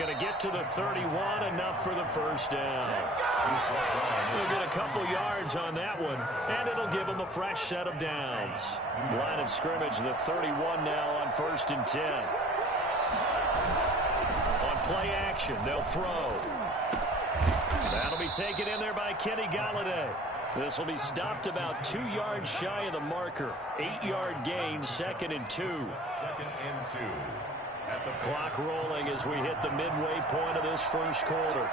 going to get to the 31, enough for the first down. They'll get a couple yards on that one, and it'll give them a fresh set of downs. Line of scrimmage, the 31 now on 1st and 10. On play action, they'll throw. That'll be taken in there by Kenny Galladay. This will be stopped about 2 yards shy of the marker. 8-yard gain, 2nd and 2. 2nd and 2. Clock rolling as we hit the midway point of this first quarter.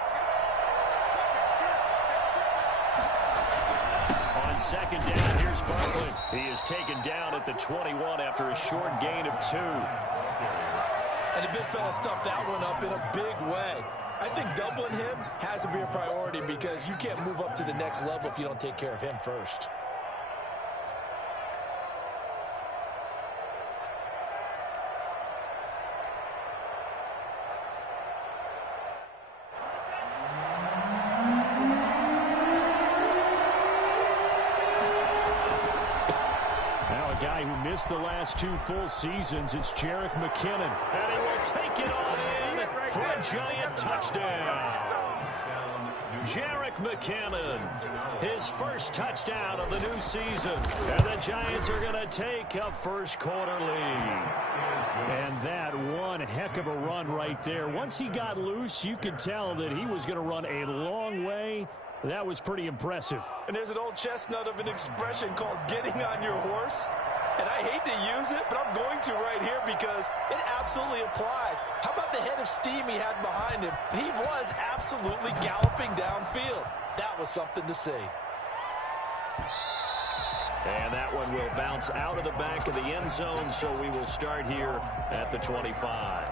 On 2nd down, here's Bartlett. He is taken down at the 21 after a short gain of 2. And the big fella stuffed that one up in a big way. I think doubling him has to be a priority because you can't move up to the next level if you don't take care of him first. The last 2 full seasons, it's Jerick McKinnon, and he will take it on in for a giant touchdown. Jerick McKinnon, his first touchdown of the new season, and the Giants are going to take a first quarter lead. And that one heck of a run right there. Once he got loose, you could tell that he was going to run a long way. That was pretty impressive. And there's an old chestnut of an expression called getting on your horse. And I hate to use it, but I'm going to right here because it absolutely applies. How about the head of steam he had behind him? He was absolutely galloping downfield. That was something to see. And that one will bounce out of the back of the end zone, so we will start here at the 25.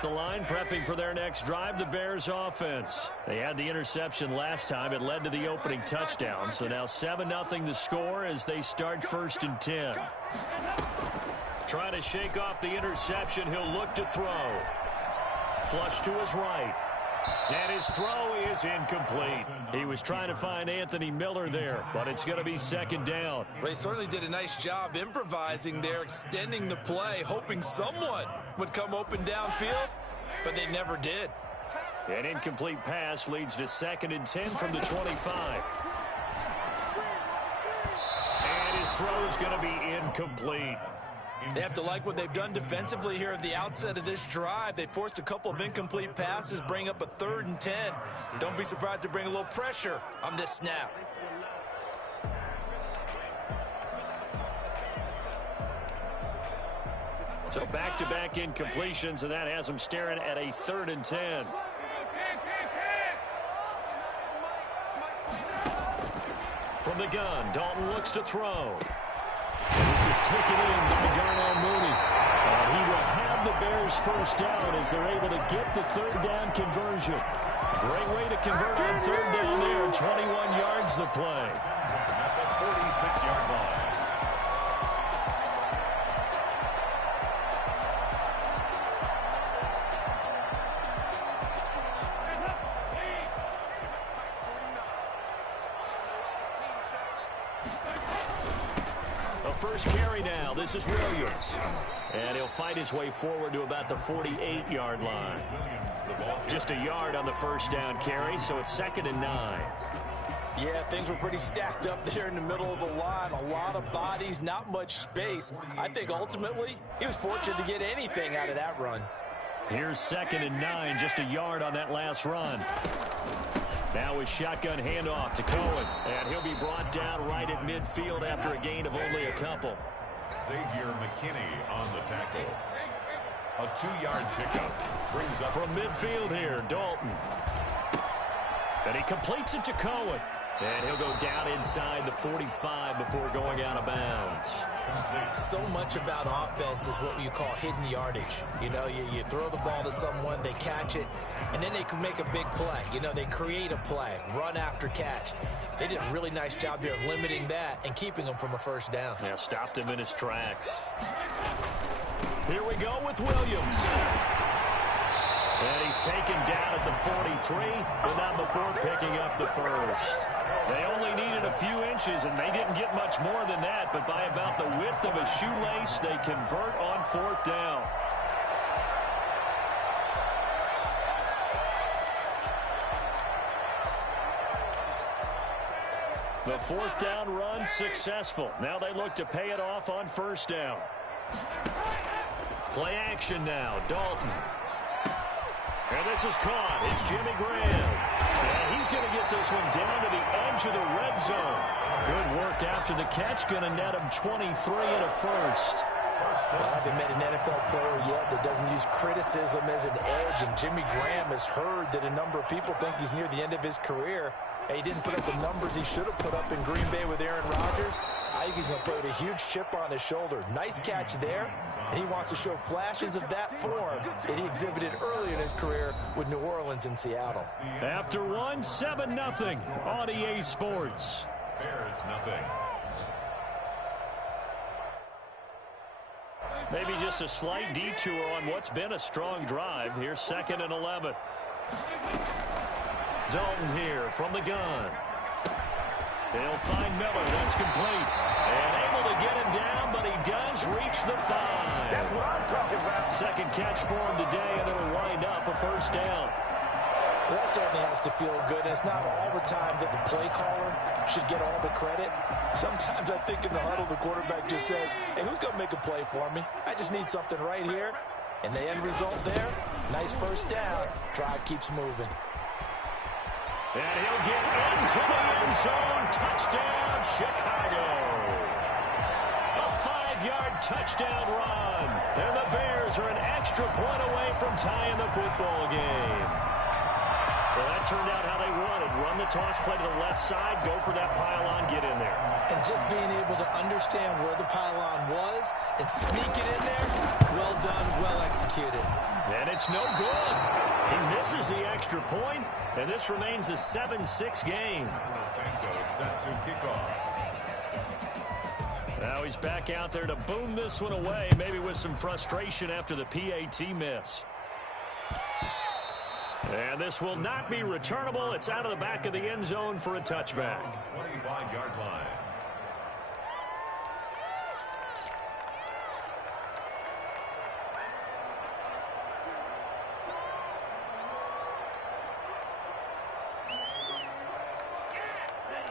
The line prepping for their next drive, the Bears offense. They had the interception last time. It led to the opening touchdown. So now 7-0 the score as they start 1st and 10. Trying to shake off the interception. He'll look to throw. Flush to his right. And his throw is incomplete. He was trying to find Anthony Miller there, but it's going to be 2nd down. Well, he certainly did a nice job improvising there, extending the play, hoping someone would come open downfield, but they never did. An incomplete pass leads to 2nd and 10 from the 25. And his throw is going to be incomplete. They have to like what they've done defensively here at the outset of this drive. They forced a couple of incomplete passes, bring up a 3rd and 10. Don't be surprised to bring a little pressure on this snap. So back-to-back incompletions, and that has them staring at a 3rd and 10. From the gun, Dalton looks to throw. This is taken in by Darnell Mooney. He will have the Bears first down as they're able to get the 3rd down conversion. Great way to convert on 3rd down there. 21 yards the play. At the 46-yard line. First carry now. This is Williams. And he'll fight his way forward to about the 48-yard line. Just a yard on the first down carry, so it's 2nd and 9. Yeah, things were pretty stacked up there in the middle of the line. A lot of bodies, not much space. I think ultimately he was fortunate to get anything out of that run. Here's 2nd and 9, just a yard on that last run. Now his shotgun handoff to Cohen, and he'll be brought down right at midfield after a gain of only a couple. Xavier McKinney on the tackle. A 2-yard pickup brings up from midfield here, Dalton. And he completes it to Cohen. And he'll go down inside the 45 before going out of bounds. So much about offense is what you call hidden yardage. You know, you throw the ball to someone, they catch it, and then they can make a big play. You know, they create a play, run after catch. They did a really nice job there of limiting that and keeping him from a first down. Yeah, stopped him in his tracks. Here we go with Williams. he's taken down at the 43, but not before picking up the first. They only needed a few inches, and they didn't get much more than that, but by about the width of a shoelace, they convert on 4th down. The 4th down run successful. Now they look to pay it off on 1st down. Play action now. Dalton. And this is caught. It's Jimmy Graham. And he's going to get this one down to the edge of the red zone. Good work after the catch. Going to net him 23 and a first. Well, I haven't met an NFL player yet that doesn't use criticism as an edge, and Jimmy Graham has heard that a number of people think he's near the end of his career. He didn't put up the numbers he should have put up in Green Bay with Aaron Rodgers. I think he's going to put a huge chip on his shoulder. Nice catch there, and he wants to show flashes of that form that he exhibited early in his career with New Orleans and Seattle. After one, 7-0 on EA Sports. Bears nothing. Maybe just a slight detour on what's been a strong drive. Here's 2nd and 11. Dalton here from the gun. They'll find Miller. That's complete. And able to get him down, but he does reach the 5. That's what I'm talking about. Second catch for him today, and it'll wind up a 1st down. Well, that certainly has to feel good, and it's not all the time that the play caller should get all the credit. Sometimes I think in the huddle, the quarterback just says, hey, who's going to make a play for me? I just need something right here. And the end result there, nice 1st down. Drive keeps moving. And he'll get into the end zone. Touchdown, Chicago. A 5-yard touchdown run. And the Bears are an extra point away from tying the football game. Well, that turned out how they wanted. Run the toss play to the left side, go for that pylon, get in there. And just being able to understand where the pylon was and sneak it in there, well done, well executed. And it's no good. He misses the extra point, and this remains a 7-6 game. Santos set to kickoff. Now he's back out there to boom this one away, maybe with some frustration after the PAT miss. And this will not be returnable. It's out of the back of the end zone for a touchback. 25-yard line.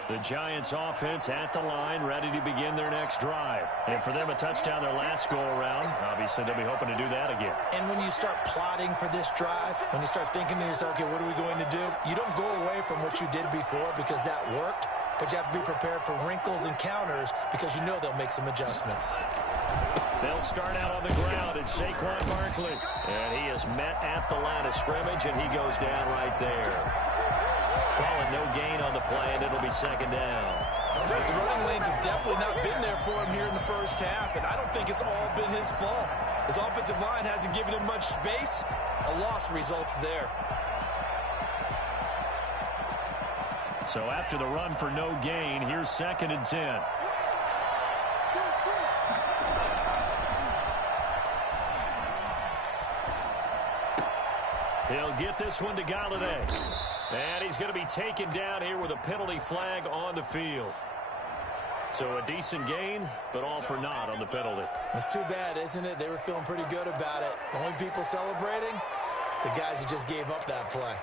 The Giants offense at the line, ready to begin their next drive. And for them, a touchdown their last go-around. Obviously, they'll be hoping to do that again. And when you start plotting for this drive, when you start thinking to yourself, okay, what are we going to do? You don't go away from what you did before because that worked, but you have to be prepared for wrinkles and counters because you know they'll make some adjustments. They'll start out on the ground. It's Saquon Barkley. And he is met at the line of scrimmage, and he goes down right there. Calling no gain on the play, and it'll be 2nd down. The running lanes have definitely not been there for him here in the first half, and I don't think it's all been his fault. His offensive line hasn't given him much space. A loss results there. So after the run for no gain, here's 2nd and 10. He'll get this one to Galladay. And he's going to be taken down here with a penalty flag on the field. So a decent gain, but all for naught on the penalty. It's too bad, isn't it? They were feeling pretty good about it. The only people celebrating, the guys who just gave up that play.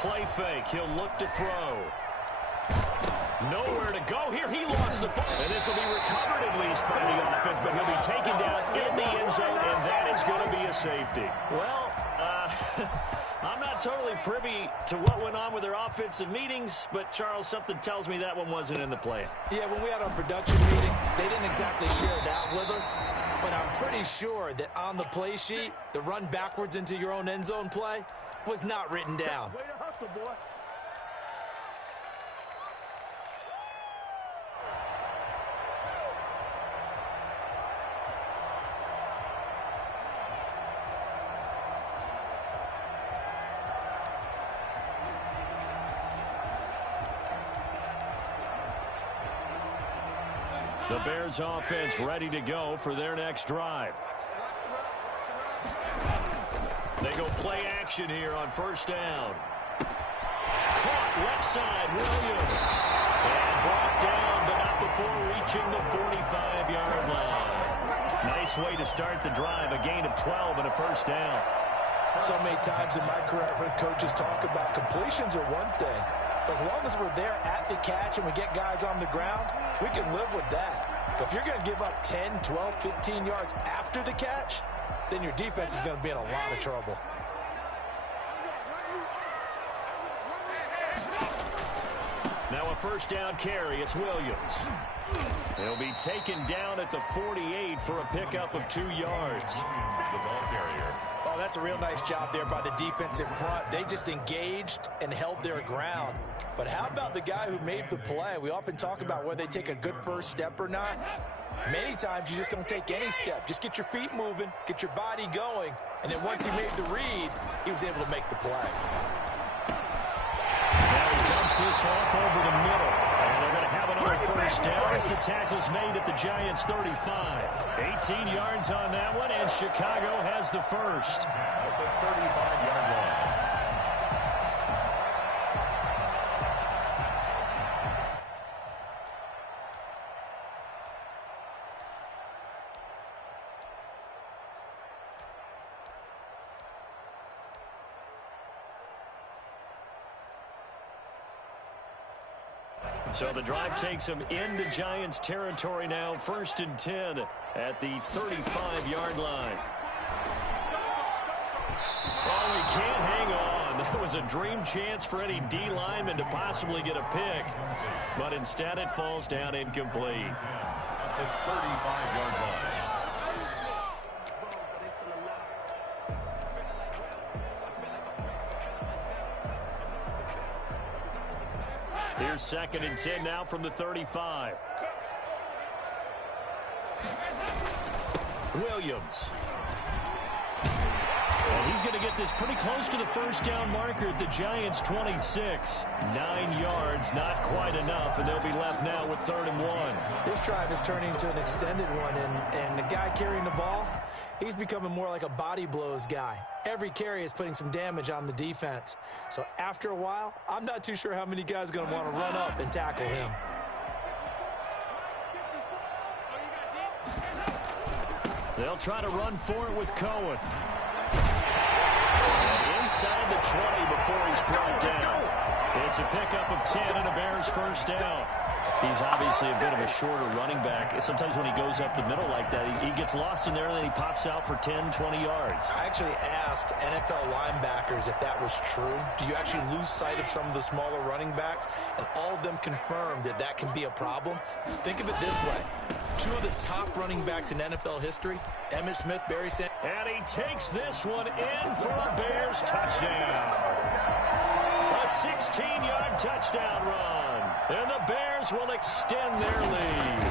Play fake. He'll look to throw. Nowhere to go here. He lost the ball. And this will be recovered at least by the offense, but he'll be taken down in the end zone, and that is going to be a safety. Well, I'm not totally privy to what went on with their offensive meetings, but, Charles, something tells me that one wasn't in the plan. Yeah, when we had our production meeting, they didn't exactly share that with us, but I'm pretty sure that on the play sheet, the run backwards into your own end zone play was not written down. Way to hustle, boy. The Bears offense ready to go for their next drive. They go play action here on first down. Caught left side, Williams. And brought down, but not before reaching the 45-yard line. Nice way to start the drive, a gain of 12 and a first down. So many times in my career, I've heard coaches talk about completions are one thing. As long as we're there at the catch and we get guys on the ground, we can live with that. But if you're going to give up 10, 12, 15 yards after the catch, then your defense is going to be in a lot of trouble. Now a first down carry. It's Williams. He'll be taken down at the 48 for a pickup of 2 yards. The ball carrier. Oh, that's a real nice job there by the defense in front. They just engaged and held their ground. But how about the guy who made the play? We often talk about whether they take a good first step or not. Many times you just don't take any step. Just get your feet moving, get your body going, and then once he made the read, he was able to make the play. Now he dumps this off over the middle. And they're going to have another first down as the tackle's made at the Giants' 35. 18 yards on that one, and Chicago has the first. At the 35-yard line. So the drive takes them into Giants territory now, 1st and 10 at the 35-yard line. Oh, he can't hang on. That was a dream chance for any D lineman to possibly get a pick, but instead it falls down incomplete. At the 35-yard line. Here's 2nd and 10 now from the 35. Williams. And he's going to get this pretty close to the first down marker at the Giants' 26. 9 yards, not quite enough, and they'll be left now with 3rd and 1. This drive is turning into an extended one, and the guy carrying the ball, he's becoming more like a body blows guy. Every carry is putting some damage on the defense. So after a while, I'm not too sure how many guys are going to want to run up and tackle him. They'll try to run for it with Cohen. And inside the 20 before he's brought down. It's a pickup of 10 and a Bears first down. He's obviously a bit of a shorter running back. Sometimes when he goes up the middle like that, he gets lost in there and then he pops out for 10, 20 yards. I actually asked NFL linebackers if that was true. Do you actually lose sight of some of the smaller running backs? And all of them confirmed that that can be a problem. Think of it this way. 2 of the top running backs in NFL history, Emmitt Smith, Barry Sanders. And he takes this one in for a Bears touchdown. A 16-yard touchdown run. And the Bears will extend their lead.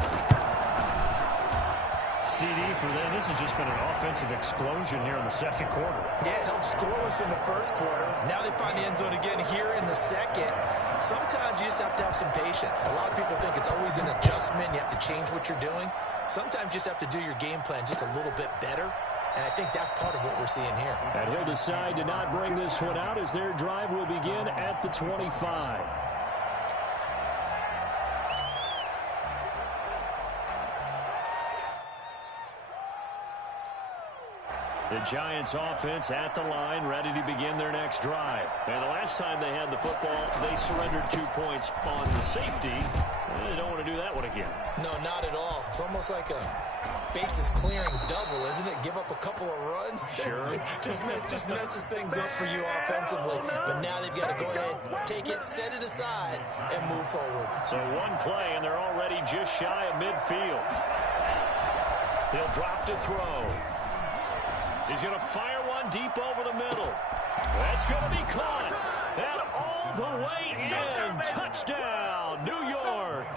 CD for them. This has just been an offensive explosion here in the second quarter. Yeah, held scoreless in the first quarter. Now they find the end zone again here in the second. Sometimes you just have to have some patience. A lot of people think it's always an adjustment. You have to change what you're doing. Sometimes you just have to do your game plan just a little bit better. And I think that's part of what we're seeing here. And he'll decide to not bring this one out as their drive will begin at the 25. The Giants offense at the line, ready to begin their next drive. And the last time they had the football, they surrendered 2 points on the safety. And they don't want to do that one again. No, not at all. It's almost like a bases clearing double, isn't it? Give up a couple of runs. Sure. just messes things up for you offensively. But now they've got to go ahead, take it, set it aside, and move forward. So one play, and they're already just shy of midfield. He'll drop to throw. He's going to fire one deep over the middle. That's going to be caught. And all the way in. Touchdown, New York.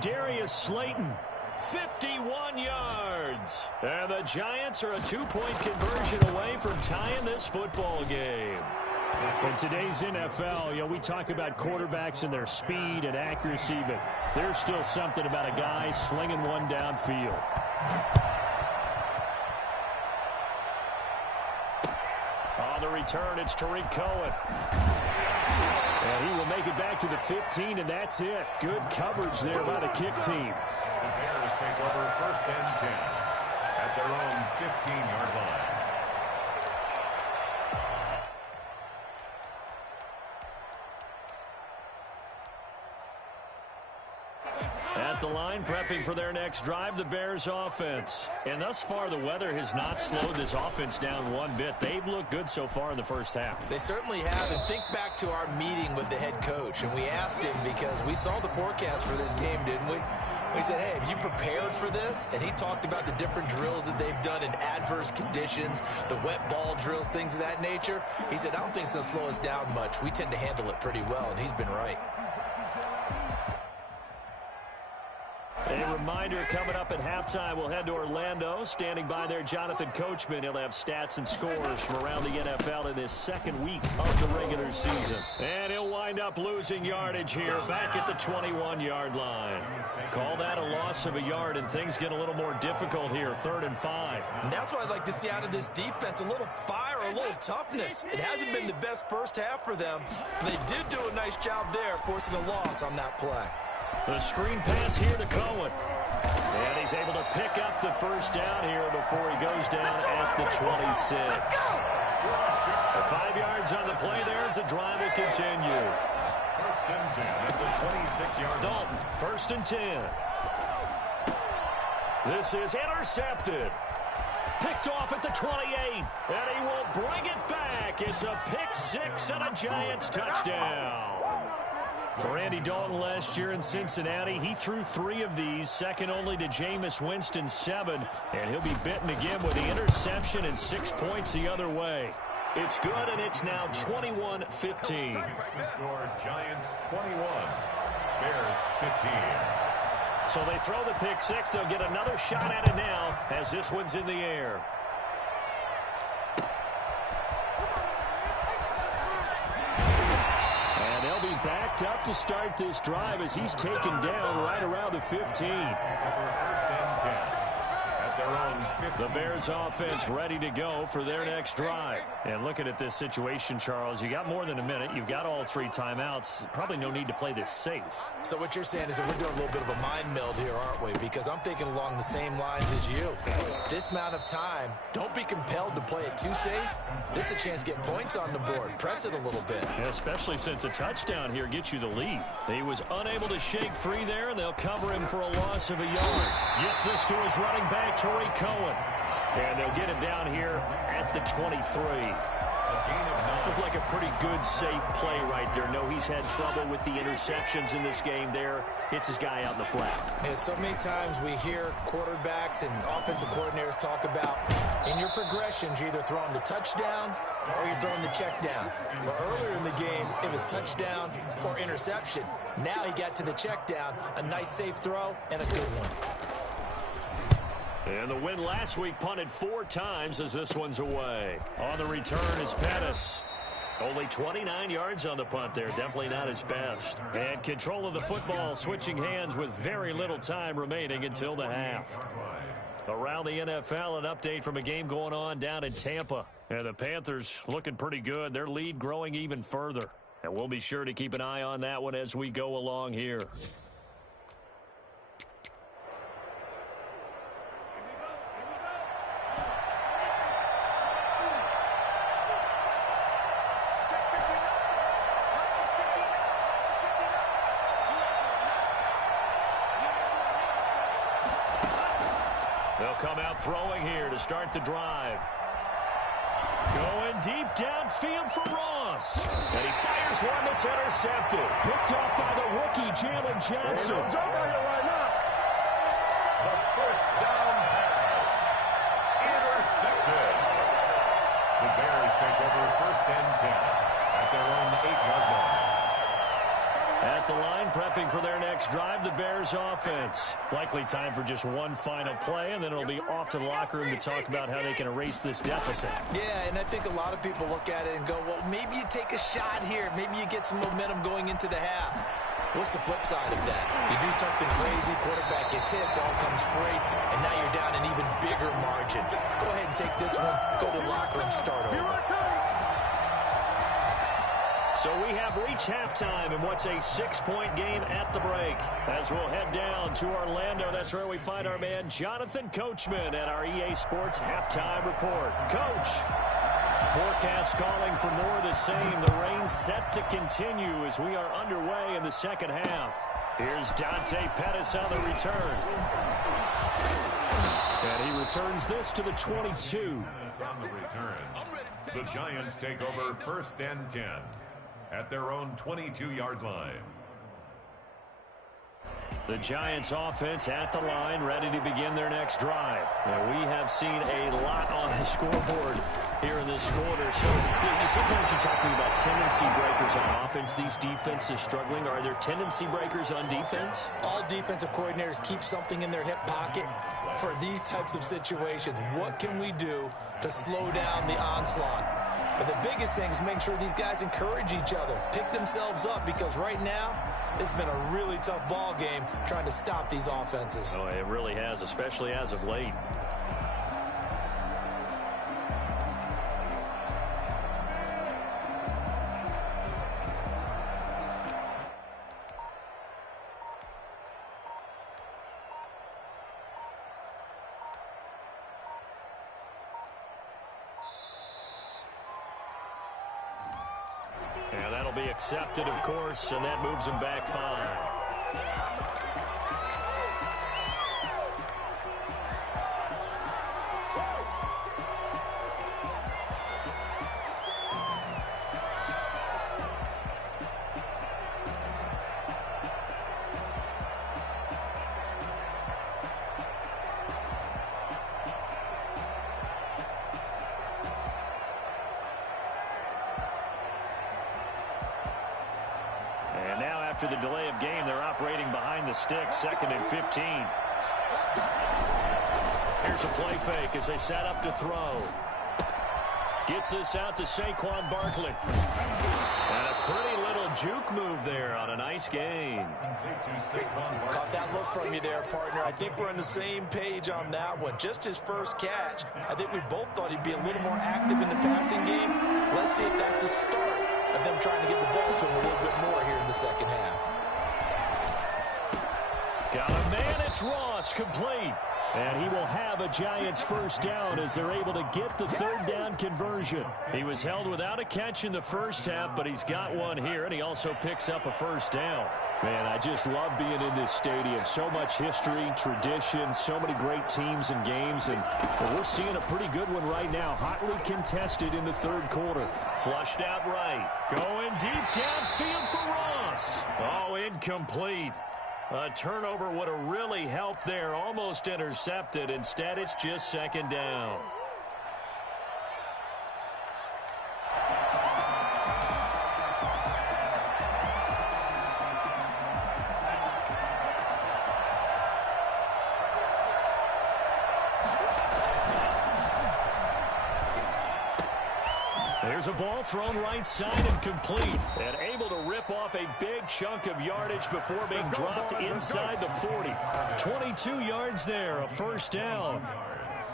Darius Slayton, 51 yards. And the Giants are a 2-point conversion away from tying this football game. In today's NFL, we talk about quarterbacks and their speed and accuracy, but there's still something about a guy slinging one downfield. On the return, it's Tariq Cohen. And he will make it back to the 15, and that's it. Good coverage there by the kick team. The Bears take over 1st and 10 at their own 15-yard line. At the line, prepping for their next drive, the Bears offense. And thus far, the weather has not slowed this offense down one bit. They've looked good so far in the first half. They certainly have. And think back to our meeting with the head coach. And we asked him because we saw the forecast for this game, didn't we? We said, hey, have you prepared for this? And he talked about the different drills that they've done in adverse conditions, the wet ball drills, things of that nature. He said, I don't think it's going to slow us down much. We tend to handle it pretty well, and he's been right. A reminder, coming up at halftime, we'll head to Orlando. Standing by there, Jonathan Coachman. He'll have stats and scores from around the NFL in this second week of the regular season. And he'll wind up losing yardage here, back at the 21-yard line. Call that a loss of a yard, and things get a little more difficult here, 3rd and 5. And that's what I'd like to see out of this defense, a little fire, a little toughness. It hasn't been the best first half for them, but they did do a nice job there, forcing a loss on that play. The screen pass here to Cohen. And he's able to pick up the first down here before he goes down at the 26. 5 yards on the play there as the drive will continue. 1st and 10 at the 26-yard line. Dalton, 1st and 10. This is intercepted. Picked off at the 28. And he will bring it back. It's a pick 6 and a Giants touchdown. For Andy Dalton last year in Cincinnati, he threw 3 of these, second only to Jameis Winston 7, and he'll be bitten again with the interception and 6 points the other way. It's good, and it's now 21-15. Score Giants 21, Bears 15. So they throw the pick 6. They'll get another shot at it now as this one's in the air. They'll be backed up to start this drive as he's taken down right around the 15. 1st and 10 at their own 15. The Bears offense ready to go for their next drive. And looking at this situation, Charles, you got more than a minute. You've got all 3 timeouts. Probably no need to play this safe. So what you're saying is that we're doing a little bit of a mind meld here, aren't we? Because I'm thinking along the same lines as you. This amount of time, don't be compelled to play it too safe. This is a chance to get points on the board. Press it a little bit. Yeah, especially since a touchdown here gets you the lead. He was unable to shake free there, and they'll cover him for a loss of a yard. Gets this to his running back, Tariq Cohen. And they'll get him down here at the 23. Looked like a pretty good, safe play right there. No, he's had trouble with the interceptions in this game there. Hits his guy out in the flat. Yeah, so many times we hear quarterbacks and offensive coordinators talk about in your progressions, you're either throwing the touchdown or you're throwing the check down. But earlier in the game, it was touchdown or interception. Now he got to the check down, a nice safe throw, and a good one. And the win last week punted 4 times as this one's away. On the return is Pettis. Only 29 yards on the punt there. Definitely not his best. And control of the football switching hands with very little time remaining until the half. Around the NFL, an update from a game going on down in Tampa. And the Panthers looking pretty good. Their lead growing even further. And we'll be sure to keep an eye on that one as we go along here. They'll come out throwing here to start the drive. Going deep downfield for Ross. And he fires one that's intercepted. Picked off by the rookie, Jalen Johnson. The first down pass. Intercepted. The Bears take over 1st and 10 at their own 8-yard line. At the line, prepping for their next drive, the Bears Bears offense. Likely time for just one final play, and then it'll be off to the locker room to talk about how they can erase this deficit. Yeah, and I think a lot of people look at it and go, well, maybe you take a shot here. Maybe you get some momentum going into the half. What's the flip side of that? You do something crazy, quarterback gets hit, ball comes free, and now you're down an even bigger margin. Go ahead and take this one, go to the locker room, start over. So we have reached halftime in what's a 6-point game at the break. As we'll head down to Orlando, that's where we find our man Jonathan Coachman at our EA Sports Halftime Report. Coach, forecast calling for more of the same. The rain set to continue as we are underway in the second half. Here's Dante Pettis on the return. And he returns this to the 22. On the return, the Giants take over 1st and 10 at their own 22-yard line. The Giants offense at the line, ready to begin their next drive. Now, we have seen a lot on the scoreboard here in this quarter. So sometimes you're talking about tendency breakers on offense. These defenses struggling. Are there tendency breakers on defense? All defensive coordinators keep something in their hip pocket for these types of situations. What can we do to slow down the onslaught? But the biggest thing is make sure these guys encourage each other, pick themselves up, because right now it's been a really tough ball game trying to stop these offenses. Oh, it really has, especially as of late. And that'll be accepted, of course, and that moves him back 5. And now after the delay of game, they're operating behind the sticks, 2nd and 15. Here's a play fake as they set up to throw. Gets this out to Saquon Barkley. And a pretty little juke move there on a nice gain. Caught that look from you there, partner. I think we're on the same page on that one. Just his first catch. I think we both thought he'd be a little more active in the passing game. Let's see if that's the start of them trying to get the ball to him a little bit more here in the second half. Got a man, it's Ross, complete. And he will have a Giants first down as they're able to get the 3rd down conversion. He was held without a catch in the first half, but he's got one here, and he also picks up a first down. Man, I just love being in this stadium. So much history, tradition, so many great teams and games, and we're seeing a pretty good one right now. Hotly contested in the 3rd quarter. Flushed out right. Going deep downfield for Ross. Oh, incomplete. A turnover would have really helped there. Almost intercepted. Instead, it's just 2nd down. There's a ball thrown right side and complete. And able to rip off a big chunk of yardage before being dropped inside the 40. 22 yards there, a first down.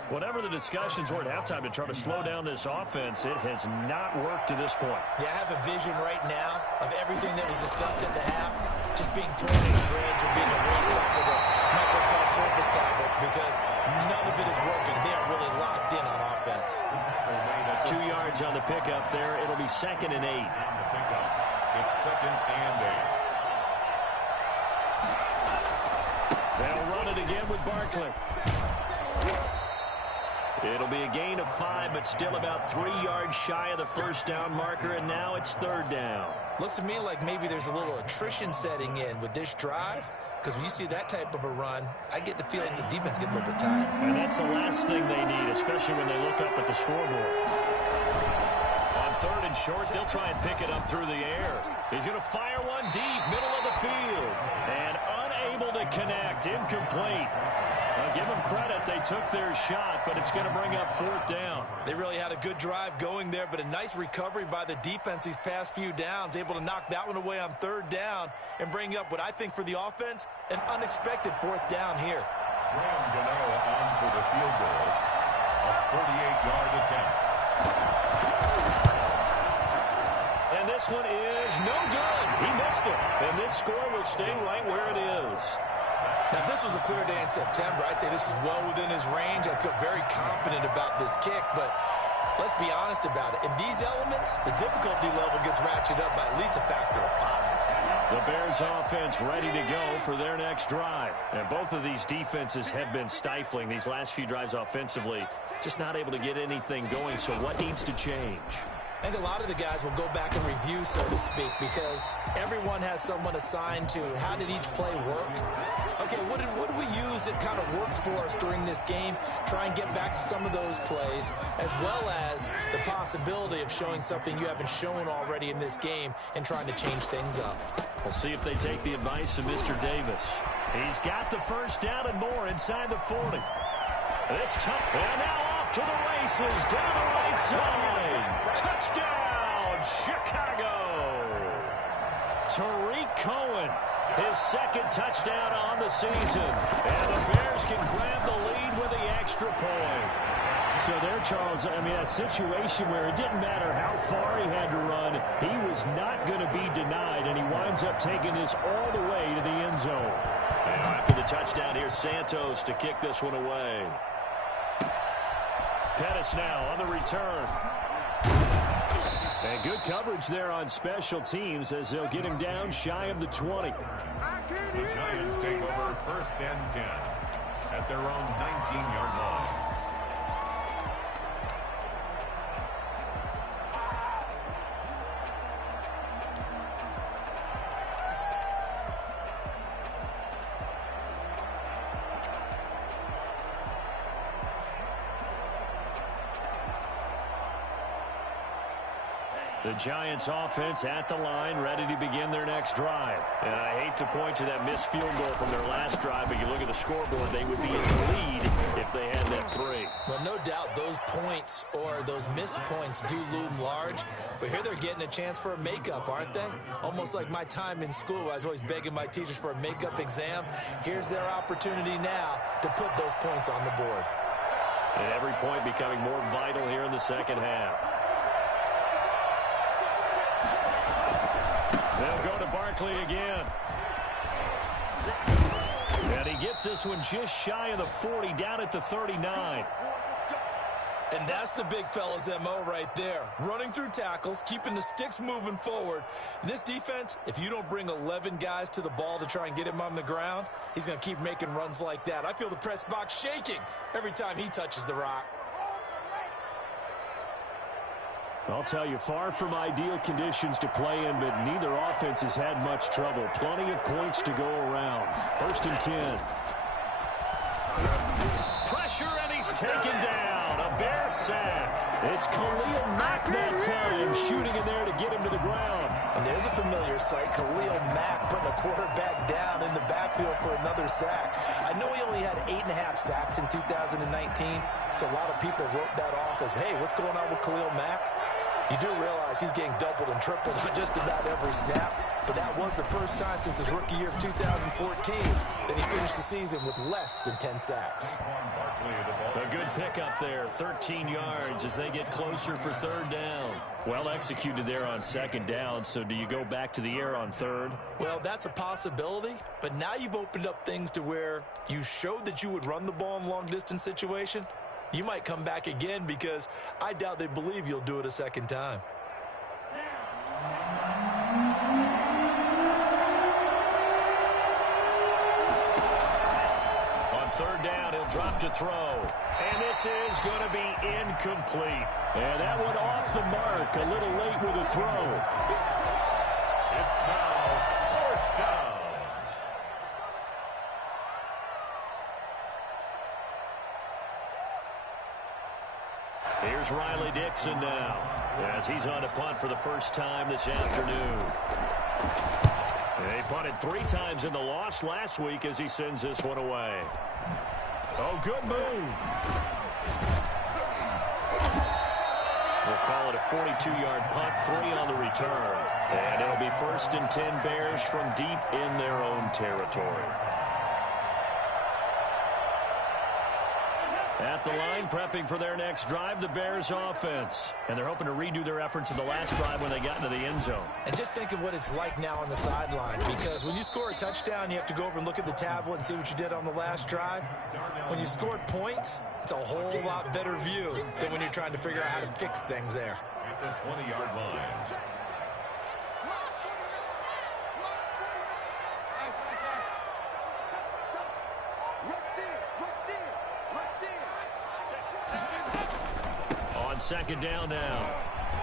Whatever the discussions were at halftime to try to slow down this offense, it has not worked to this point. Yeah, I have a vision right now of everything that was discussed at the half just being torn in shreds or being erased off of the Microsoft Surface tablets because none of it is working. They are really locked in on offense. 2 yards on the pickup there. It'll be 2nd and 8. It's 2nd and 8. They'll run it again with Barkley. It'll be a gain of 5, but still about 3 yards shy of the first down marker, and now it's 3rd down. Looks to me like maybe there's a little attrition setting in with this drive, because when you see that type of a run, I get the feeling the defense gets a little bit tired. And that's the last thing they need, especially when they look up at the scoreboard. On 3rd and short, they'll try and pick it up through the air. He's going to fire one deep, middle of the field. And unable to connect. Incomplete. Give them credit. They took their shot, but it's going to bring up fourth down. They really had a good drive going there, but a nice recovery by the defense these past few downs, able to knock that one away on third down and bring up what I think for the offense, an unexpected fourth down here. Graham Gano on for the field goal, a 48-yard attempt. And this one is no good. He missed it. And this score will stay right where it is. Now, if this was a clear day in September, I'd say this is well within his range. I feel very confident about this kick, but let's be honest about it. In these elements, the difficulty level gets ratcheted up by at least a factor of 5. The Bears offense ready to go for their next drive. And both of these defenses have been stifling these last few drives offensively. Just not able to get anything going. So what needs to change? I think a lot of the guys will go back and review, so to speak, because everyone has someone assigned to how did each play work. Okay, what did we use that kind of worked for us during this game? Try and get back to some of those plays, as well as the possibility of showing something you haven't shown already in this game and trying to change things up. We'll see if they take the advice of Mr. Davis. He's got the first down and more inside the 40. This time, and now off to the races down the right side. Touchdown, Chicago. Tariq Cohen, his second touchdown on the season. And the Bears can grab the lead with the extra point. So there, Charles, I mean, a situation where it didn't matter how far he had to run, he was not going to be denied, and he winds up taking this all the way to the end zone. And after the touchdown, here's Santos to kick this one away. Pettis now on the return. And good coverage there on special teams as they'll get him down shy of the 20. The Giants take over first and 10 at their own 19-yard line. The Giants offense at the line, ready to begin their next drive. And I hate to point to that missed field goal from their last drive, but you look at the scoreboard, they would be in the lead if they had that 3. Well, no doubt those points or those missed points do loom large, but here they're getting a chance for a makeup, aren't they? Almost like my time in school. I was always begging my teachers for a makeup exam. Here's their opportunity now to put those points on the board. And every point becoming more vital here in the second half. They'll go to Barkley again. And he gets this one just shy of the 40, down at the 39. And that's the big fella's MO right there. Running through tackles, keeping the sticks moving forward. This defense, if you don't bring 11 guys to the ball to try and get him on the ground, he's going to keep making runs like that. I feel the press box shaking every time he touches the rock. I'll tell you, far from ideal conditions to play in, but neither offense has had much trouble. Plenty of points to go around. First and 10. Pressure, and he's taken down. A Bear sack. It's Khalil Mack that time, shooting in there to get him to the ground. And there's a familiar sight. Khalil Mack putting a quarterback down in the backfield for another sack. I know he only had 8.5 sacks in 2019, so a lot of people wrote that off as, hey, what's going on with Khalil Mack? You do realize he's getting doubled and tripled on just about every snap, but that was the first time since his rookie year of 2014 that he finished the season with less than 10 sacks. A good pickup there, 13 yards as they get closer for third down. Well executed there on second down, so do you go back to the air on third? Well, that's a possibility, but now you've opened up things to where you showed that you would run the ball in long-distance situation. You might come back again because I doubt they believe you'll do it a second time. On third down, he'll drop to throw. And this is going to be incomplete. And that one off the mark, a little late with a throw. It's now fourth down. Here's Riley Dixon now as he's on a punt for the first time this afternoon. They punted 3 times in the loss last week as he sends this one away. Oh, good move. We'll call it a 42-yard punt, 3 on the return. And it'll be 1st and 10 Bears from deep in their own territory. At the line, prepping for their next drive, the Bears offense. And they're hoping to redo their efforts in the last drive when they got into the end zone. And just think of what it's like now on the sideline, because when you score a touchdown, you have to go over and look at the tablet and see what you did on the last drive. When you scored points, it's a whole lot better view than when you're trying to figure out how to fix things there. At the 20-yard line. On 2nd down now.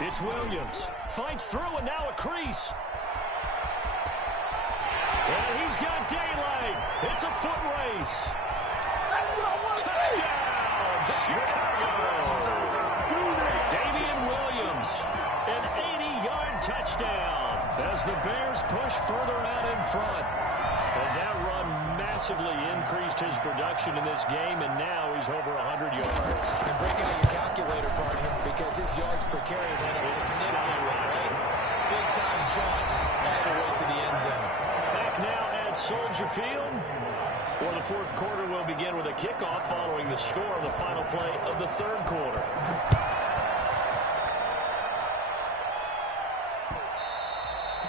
It's Williams. Fights through and now a crease. And he's got daylight. It's a foot race. Touchdown, Chicago. Damian Williams, an 80-yard touchdown as the Bears push further out in front. And that run massively increased his production in this game, and now he's over 100 yards. And break out your calculator, partner, because his yards per carry went up significantly, right? Big-time jaunt all the way to the end zone. Back now at Soldier Field, where the 4th quarter will begin with a kickoff following the score of the final play of the 3rd quarter.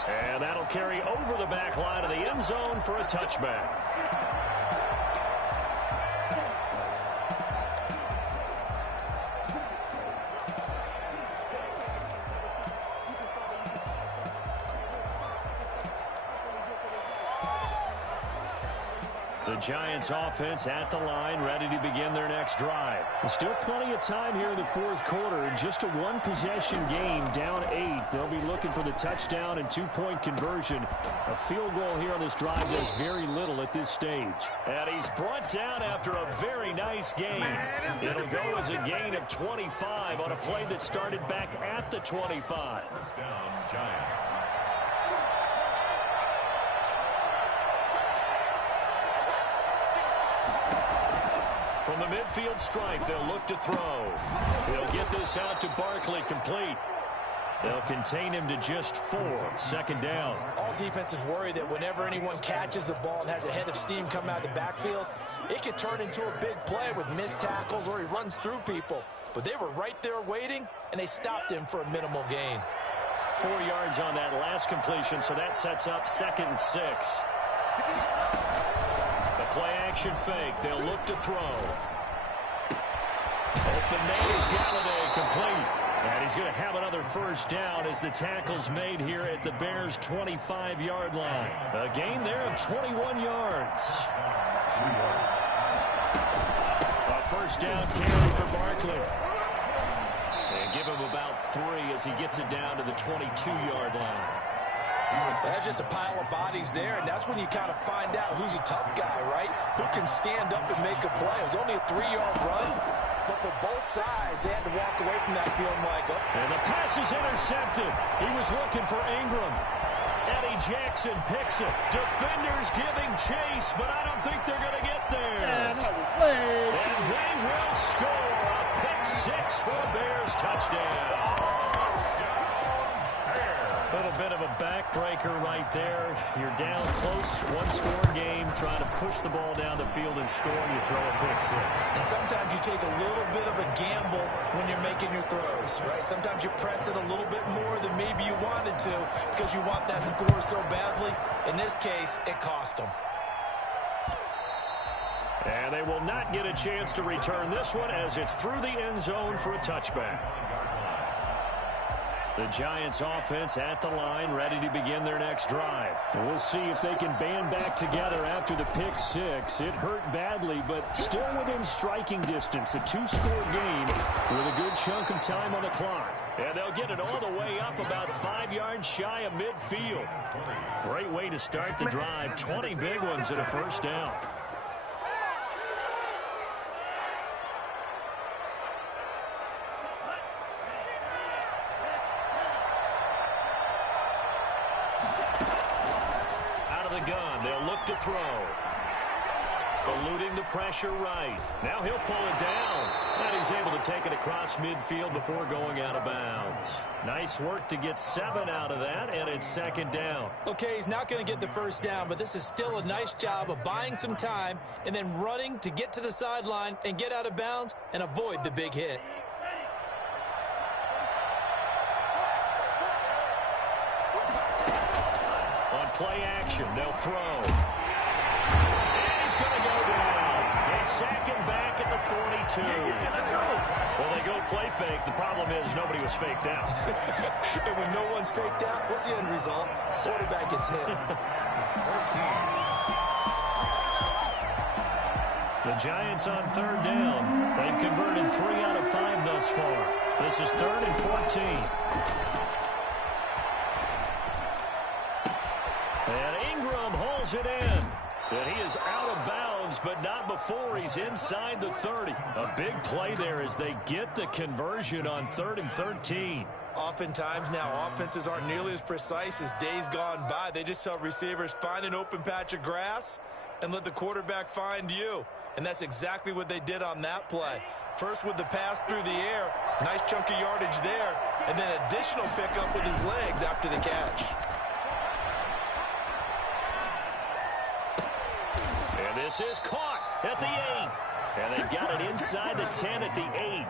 And that'll carry over the back line of the end zone for a touchback. The Giants offense at the line, ready to begin their next drive. There's still plenty of time here in the 4th quarter. Just a 1-possession game, down 8. They'll be looking for the touchdown and 2-point conversion. A field goal here on this drive does very little at this stage. And he's brought down after a very nice game. It'll go as a gain of 25 on a play that started back at the 25. First down, Giants. From the midfield stripe, they'll look to throw. He'll get this out to Barkley, complete. They'll contain him to just 4. 2nd down. All defenses worry that whenever anyone catches the ball and has a head of steam come out of the backfield, it could turn into a big play with missed tackles or he runs through people. But they were right there waiting, and they stopped him for a minimal gain. 4 yards on that last completion, so that sets up 2nd and 6. The play-action fake. They'll look to throw. Open man is Galladay, complete. And he's going to have another first down as the tackle's made here at the Bears' 25-yard line. A gain there of 21 yards. A first down carry for Barkley. And give him about 3 as he gets it down to the 22-yard line. That's just a pile of bodies there, and that's when you kind of find out who's a tough guy, right? Who can stand up and make a play. It was only a 3-yard run, but for both sides, they had to walk away from that feeling like, oh. And the pass is intercepted. He was looking for Ingram. Eddie Jackson picks it. Defenders giving chase, but I don't think they're going to get there. Man, that was way and they will score a pick 6 for a Bears touchdown. A little bit of a backbreaker right there. You're down close, 1-score game, trying to push the ball down the field and score, and you throw a pick 6. And sometimes you take a little bit of a gamble when you're making your throws, right? Sometimes you press it a little bit more than maybe you wanted to because you want that score so badly. In this case, it cost them. And they will not get a chance to return this one as it's through the end zone for a touchback. The Giants offense at the line, ready to begin their next drive. We'll see if they can band back together after the pick 6. It hurt badly, but still within striking distance. A 2-score game with a good chunk of time on the clock. And they'll get it all the way up about 5 yards shy of midfield. Great way to start the drive. 20 big ones and a first down. And they'll look to throw. Eluding the pressure right. Now he'll pull it down. And he's able to take it across midfield before going out of bounds. Nice work to get 7 out of that, and it's second down. Okay, he's not going to get the first down, but this is still a nice job of buying some time and then running to get to the sideline and get out of bounds and avoid the big hit. On play action, they'll throw. Going to go down. They sack him back at the 42. Well, they go play fake. The problem is nobody was faked out. And when no one's faked out, what's the end result? Quarterback gets hit. The Giants on third down. They've converted 3 out of 5 thus far. This is 3rd and 14. And Ingram holds it in. And he is out of bounds, but not before he's inside the 30. A big play there as they get the conversion on 3rd and 13. Oftentimes now, offenses aren't nearly as precise as days gone by. They just tell receivers, find an open patch of grass and let the quarterback find you. And that's exactly what they did on that play. First with the pass through the air, nice chunk of yardage there, and then additional pickup with his legs after the catch. And this is caught at the 8. And they've got it inside the 10 at the 8.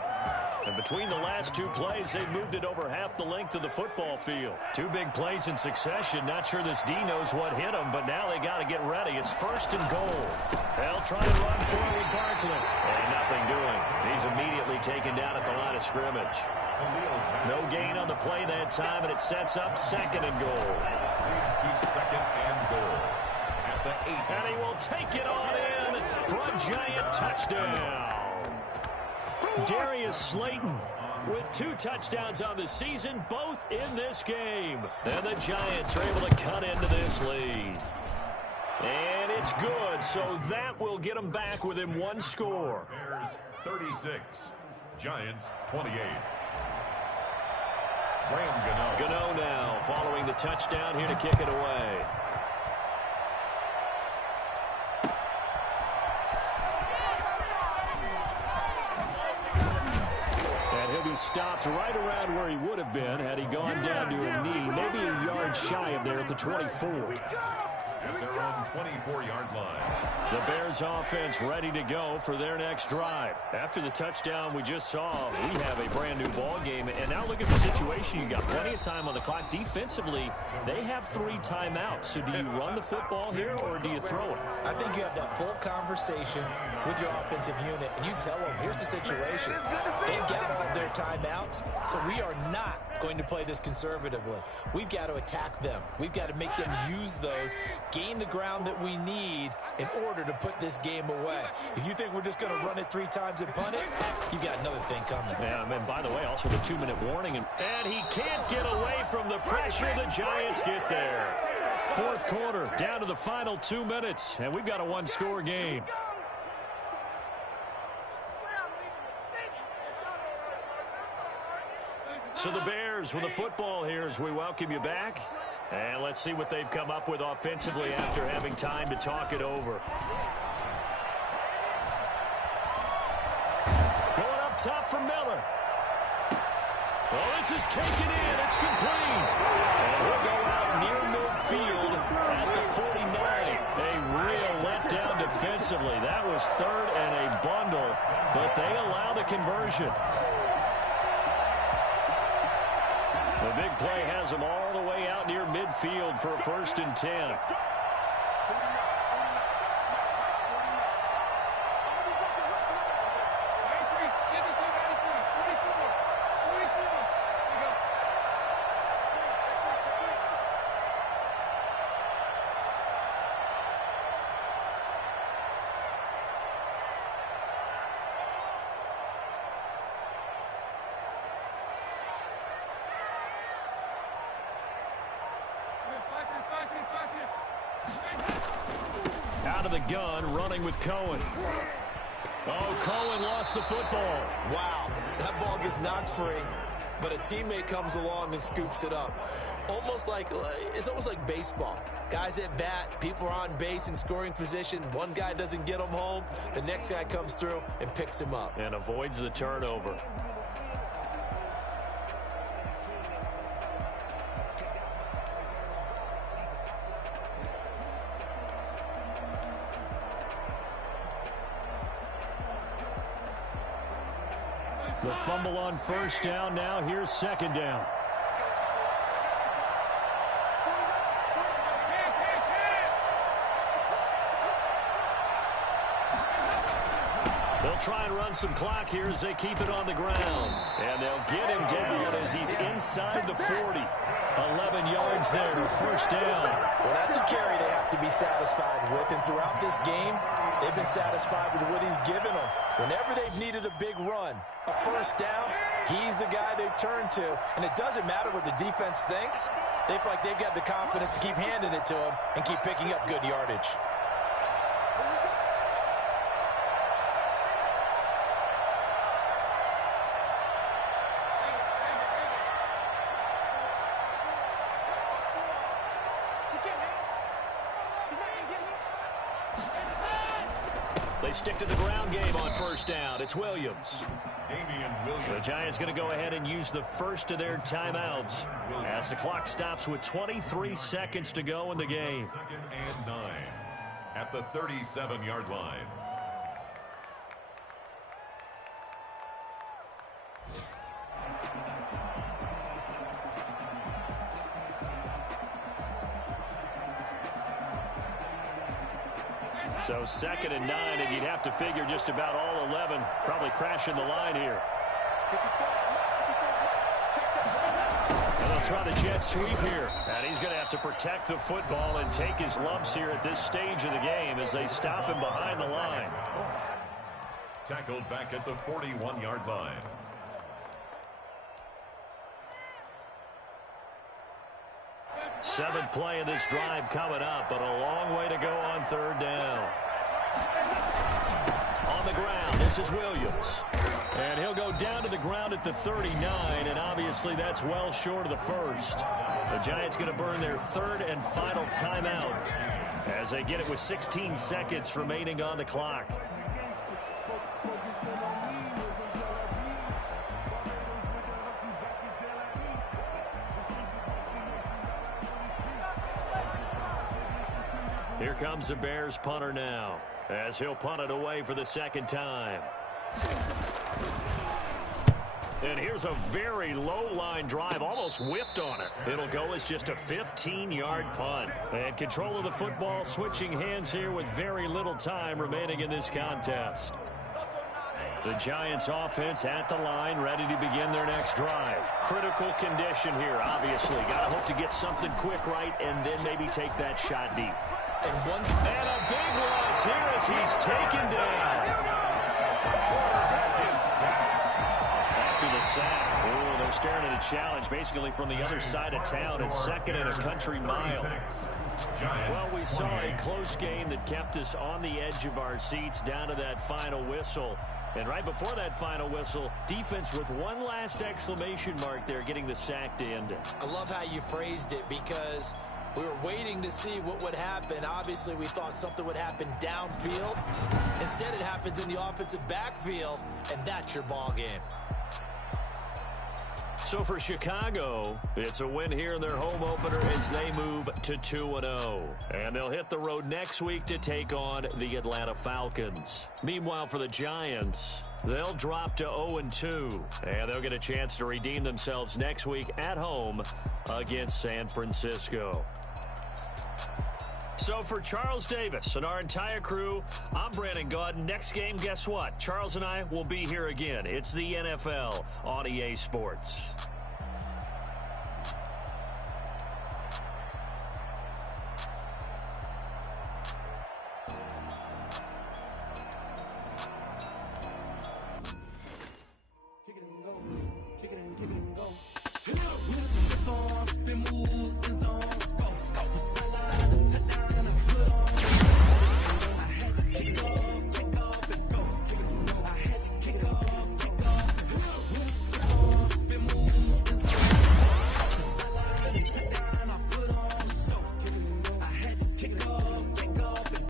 And between the last 2 plays, they've moved it over half the length of the football field. 2 big plays in succession. Not sure this D knows what hit him, but now they got to get ready. It's 1st and goal. They'll try to run forward Barkley. And nothing doing. He's immediately taken down at the line of scrimmage. No gain on the play that time, and it sets up 2nd and goal. Leads to 2nd and goal. At the 8. And he will take it on in for a Giant touchdown. Darius Slayton with 2 touchdowns on the season, both in this game. And the Giants are able to cut into this lead. And it's good, so that will get them back within 1 score. Bears 36, Giants 28. Graham Gano now following the touchdown here to kick it away. Stopped right around where he would have been had he gone down to a knee, maybe a yard shy of there at the 24. At their own 24-yard line. The Bears offense ready to go for their next drive. After the touchdown we just saw, we have a brand new ball game. And now look at the situation. You got plenty of time on the clock. Defensively, they have 3 timeouts. So do you run the football here or do you throw it? I think you have that full conversation with your offensive unit, and you tell them, here's the situation. They've got all of their timeouts, so we are not going to play this conservatively. We've got to attack them. We've got to make them use those, gain the ground that we need in order to put this game away. If you think we're just going to run it 3 times and punt it, you've got another thing coming. Yeah, and by the way, also the 2-minute warning. And he can't get away from the pressure. The Giants get there. 4th quarter, down to the final 2 minutes, and we've got a 1-score game. So the Bears with the football here as we welcome you back. And let's see what they've come up with offensively after having time to talk it over. Going up top for Miller. Well, this is taken in. It's complete. And we'll go out near midfield at the 49. A real letdown defensively. That was 3rd and a bundle, but they allow the conversion. The big play has them all the way out near midfield for a 1st and 10. Out of the gun, running with Cohen. Oh, Cohen lost the football. Wow, that ball gets knocked free, but a teammate comes along and scoops it up. It's almost like baseball. Guys at bat, people are on base in scoring position. One guy doesn't get him home. The next guy comes through and picks him up. And avoids the turnover. The fumble on first down. Now here's second down. They'll try and run some clock here as they keep it on the ground. And they'll get him down as he's inside the 40. 11 yards there, first down. Well, that's a carry they have to be satisfied with. And throughout this game, they've been satisfied with what he's given them. Whenever they've needed a big run, a first down, he's the guy they've turned to. And it doesn't matter what the defense thinks. They feel like they've got the confidence to keep handing it to him and keep picking up good yardage. They stick to the ground game on first down. It's Williams. The Giants going to go ahead and use the first of their timeouts as the clock stops with 23 seconds to go in the game. 2nd and 9 at the 37-yard line. So 2nd and 9, and you'd have to figure just about all 11 probably crashing the line here. And they'll try the jet sweep here. And he's going to have to protect the football and take his lumps here at this stage of the game as they stop him behind the line. Tackled back at the 41-yard line. Seventh play of this drive coming up, but a long way to go on third down. On the ground, this is Williams. And he'll go down to the ground at the 39, and obviously that's well short of the first. The Giants going to burn their third and final timeout as they get it with 16 seconds remaining on the clock. Here comes the Bears punter now as he'll punt it away for the second time. And here's a very low line drive, almost whiffed on it. It'll go as just a 15-yard punt. And control of the football switching hands here with very little time remaining in this contest. The Giants offense at the line, ready to begin their next drive. Critical condition here, obviously. Got to hope to get something quick right and then maybe take that shot deep. And a big loss here as he's taken down. After the sack, they're staring at a challenge basically from the other side of town. It's 2nd and a country mile. Well, we saw a close game that kept us on the edge of our seats down to that final whistle. And right before that final whistle, defense with one last exclamation mark there, getting the sack to end it. I love how you phrased it because we were waiting to see what would happen. Obviously, we thought something would happen downfield. Instead, it happens in the offensive backfield, and that's your ball game. So for Chicago, it's a win here in their home opener as they move to 2-0. And they'll hit the road next week to take on the Atlanta Falcons. Meanwhile, for the Giants, they'll drop to 0-2. And they'll get a chance to redeem themselves next week at home against San Francisco. So for Charles Davis and our entire crew, I'm Brandon Gaudin. Next game, guess what? Charles and I will be here again. It's the NFL on EA Sports.